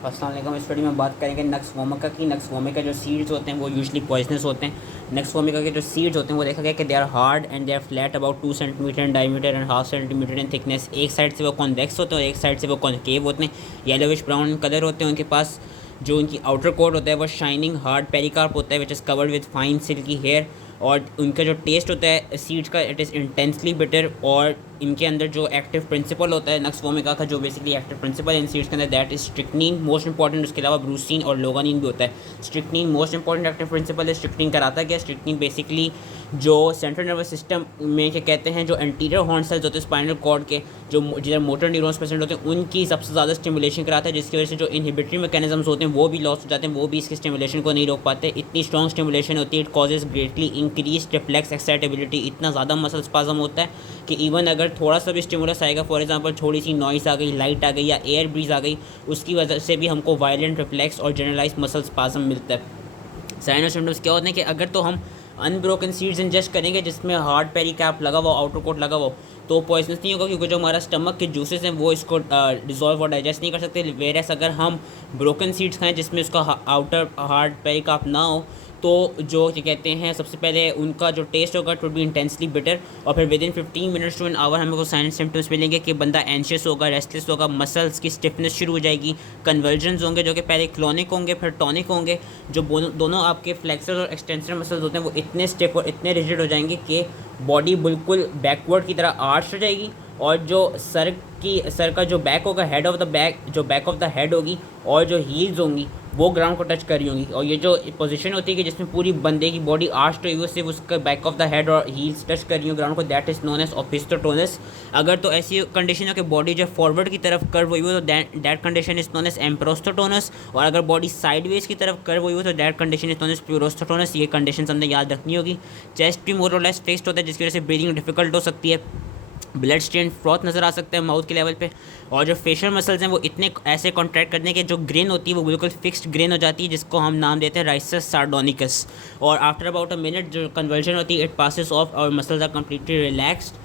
अस्सलाम वालेकुम। इस वीडियो में बात करेंगे नक्स वोमिका की। नक्स वोमिका जो सीड्स होते हैं वो यूजली पॉइजनस होते हैं। नक्स वोमिका के जो सीड्स होते हैं वो देखा गया कि they are hard and they are flat about 2 centimetre in diameter and half centimetre in thickness. एक साइड से वो कॉन्वेक्स होते हैं और एक साइड से वो कॉन्केव होते हैं। येलोविश ब्राउन कलर होते हैं उनके पास। जो उनकी आउटर कोट होता है वो शाइनिंग हार्ड पेरिकार्प होता है which is covered with fine silky hair. और उनका जो टेस्ट होता है सीड्स का इट इज़ इंटेंसली बिटर। और इनके अंदर जो एक्टिव प्रिंसिपल होता है नक्स वोमिका का, जो बेसिकली एक्टिव प्रिंसिपल है इन सीड्स के अंदर, दैट इज स्ट्रिक्नीन मोस्ट इंपॉर्टेंट। उसके अलावा ब्रूसीन और लोगानिन भी होता है। स्ट्रिक्नीन मोस्ट इंपॉर्टेंट एक्टिव प्रिंसिपल है। स्ट्रिक्नीन कराता क्या? स्ट्रिक्नीन बेसिकली जो सेंट्रल नर्वस सिस्टम में क्या कहते हैं, जो एंटीरियर हॉर्न सेल्स होते हैं स्पाइनल कॉर्ड के, जो जिधर मोटर न्यूरॉन्स प्रेजेंट होते हैं, उनकी सबसे ज़्यादा स्टिमुलेशन कराता है, जिसकी वजह से जो इनहिबिटरी मैकेनिज्म्स होते हैं वो भी लॉस हो जाते हैं, वो भी इसके स्टिमुलेशन को नहीं रोक पाते। इतनी स्ट्रॉन्ग स्टिमुलेशन होती है, it causes greatly increase reflex excitability. इतना ज़्यादा मसल स्पाज्म होता है कि इवन अगर थोड़ा सा भी स्टिमुलस आएगा, फॉर एग्जांपल थोड़ी सी नॉइस आ गई, लाइट आ गई या एयर ब्रीज आ गई, उसकी वजह से भी हमको वायलेंट रिफ्लेक्स और जनरलाइज मसल स्पाज्म मिलता है। साइन और सिम्टम्स क्या होते हैं कि अगर तो हम अनब्रोकन सीड्स इंजेस्ट करेंगे जिसमें हार्ड पेरी कैप लगा हुआ, आउटर कोट लगा हुआ, तो पॉइजनस नहीं होगा, क्योंकि जो हमारा स्टमक के जूसेस हैं वो इसको डिजॉल्व और डाइजेस्ट नहीं कर सकते। वेरस अगर हम ब्रोकन सीड्स खाएं जिसमें उसका आउटर हार्ड पेरी कैप ना हो, तो जो क्या कहते हैं, सबसे पहले उनका जो टेस्ट होगा it would be intensely bitter. और फिर within 15 minutes to an hour हमें को साइन एंड सिम्टम्स मिलेंगे कि बंदा एंशियस होगा, रेस्टलेस होगा, मसल्स की स्टिफनेस शुरू हो जाएगी, कन्वर्जन्स होंगे जो कि पहले क्लोनिक होंगे फिर टॉनिक होंगे। जो दोनों आपके फ्लेक्सर और एक्सटेंसर मसल्स होते हैं वो इतने स्टिफ और इतने रिजिड हो जाएंगे कि बॉडी बिल्कुल बैकवर्ड की तरह आर्च हो जाएगी। और जो सर का जो बैक होगा, हेड ऑफ द बैक, जो बैक ऑफ द हेड होगी और जो हील्स होंगी वो ग्राउंड को टच कर रही होंगी। और ये जो पोजीशन होती है कि जिसमें पूरी बंदे की बॉडी आर्च्ड हुई है, सिर्फ उसका बैक ऑफ द हेड और हील्स टच कर रही हो ग्राउंड को, दैट इज़ नोन एज ओपिस्टोटोनस। अगर तो ऐसी कंडीशन हो कि बॉडी जो फॉरवर्ड की तरफ कर्व हुई हो तो that condition is known as emprosthotonos. और अगर बॉडी साइडवेज की तरफ कर्व हुई हो तो that condition is known as pleurothotonos. ये कंडीशन हमने याद रखनी होगी। चेस्ट भी मोर और लेस फिक्स्ड होता है जिसकी वजह से ब्रीदिंग डिफिकल्ट हो सकती है। ब्लड स्ट्रेन फ्रॉथ नज़र आ सकता है माउथ के लेवल पे। और जो फेशियल मसल्स हैं वो इतने ऐसे कॉन्ट्रैक्ट करने के जो ग्रेन होती है वो बिल्कुल फिक्स्ड ग्रेन हो जाती है, जिसको हम नाम देते हैं राइसस सार्डोनिकस। और आफ्टर अबाउट अ मिनट जो कन्वर्जन होती है इट पासिस ऑफ और मसल्स आर कम्प्लीटली रिलैक्सड।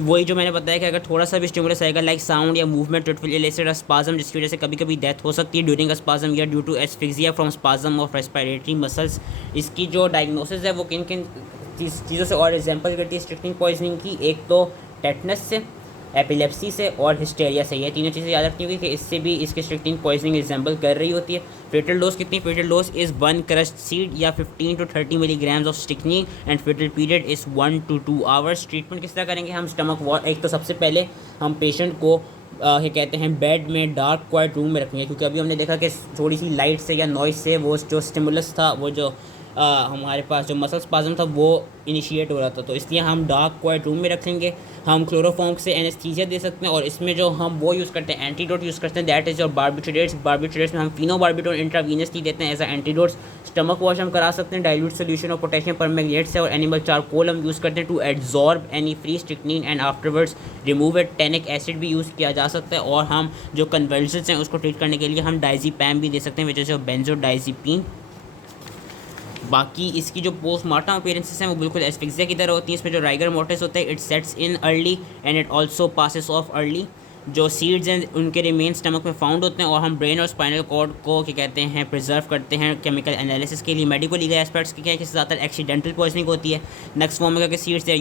वही जो मैंने बताया कि अगर थोड़ा सा भी स्टिमुलस आएगा लाइक साउंड या movement, it will elicit a spasm, जिसकी वजह से कभी कभी डेथ हो सकती है ड्यूरिंग अ स्पाज्म या due to asphyxia from spasm of respiratory muscles. इसकी जो डायग्नोसिस है वो किन किन चीज़ों से और एग्जांपल करती है स्ट्रिक्निंग पॉइजनिंग की? एक तो टेटनस से, एपिलेप्सी से और हिस्टेरिया से। ये तीनों चीज़ें याद रखनी होगी कि इससे भी इसकी स्ट्रिक्निंग पॉइजनिंग एग्जाम्पल कर रही होती है। फेटल डोज कितनी? Fatal dose is 1 crushed seed या 15 to 30 मिलीग्राम्स ऑफ स्टिक्निंग and fatal period is 1 to 2 hours. Treatment किस तरह करेंगे हम? स्टमक वॉल, एक तो सबसे पहले हम पेशेंट को क्या कहते हैं बेड में डार्क क्वाइट रूम में रखेंगे, क्योंकि अभी हमने देखा कि थोड़ी सी लाइट से या नॉइस से वो जो स्टिमुलस था, वो जो हमारे पास जो मसल स्पाज्म था वो इनिशिएट हो रहा था, तो इसलिए हम डार्क क्वाइट रूम में रखेंगे। हम क्लोरोफॉर्म से एनेस्थीसिया दे सकते हैं और इसमें जो हम वो यूज़ करते हैं एंटीडोट यूज़ करते हैं, that is your barbiturates. Barbiturates में हम फिनोबार्बिटोल इंट्रावीनसली देते हैं as a antidotes. Stomach wash हम करा सकते हैं dilute solution of potassium permanganate से, और एनिमल चारकोल हम यूज़ करते हैं to absorb any free strychnine and afterwards remove it. Tannic acid भी यूज़ किया जा सकता है। और हम जो कन्वर्जन्स हैं उसको ट्रीट करने के लिए हम डाइजीपैम भी दे सकते हैं विच इज़ योर बेंजोडाइजीपीन। बाकी इसकी जो पोस्टमार्टम अपीयरेंसेस हैं वो बिल्कुल एस्फिक्सिया की तरह होती है। इसमें जो राइगर मोर्टिस होता है it sets in early and it also passes of early. जो सीड्स हैं उनके रिमेन स्टमक में फाउंड होते हैं और हम ब्रेन और स्पाइनल कॉर्ड को क्या कहते हैं प्रिजर्व करते हैं केमिकल एनालिसिस के लिए। मेडिकल लीगल एस्पेक्ट्स की क्या है कि ज़्यादातर एक्सीडेंटल पॉइजनिंग होती है। नक्स वोमिका के seeds they are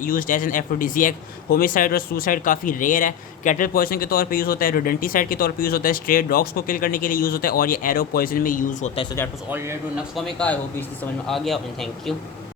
used as an aphrodisiac. Homicide और सुसाइड काफ़ी रेयर है। कैटल पॉइजनिंग के तौर पे यूज़ होता है, रोडेंटिसाइड के तौर पे यूज़ होता है, स्ट्रे डॉग्स को किल करने के लिए यूज़ होता है, और ये एरो पॉइजन में यूज़ होता है। So that was all related to nux vomica. I hope इसकी समझ में आ गया एंड थैंक यू।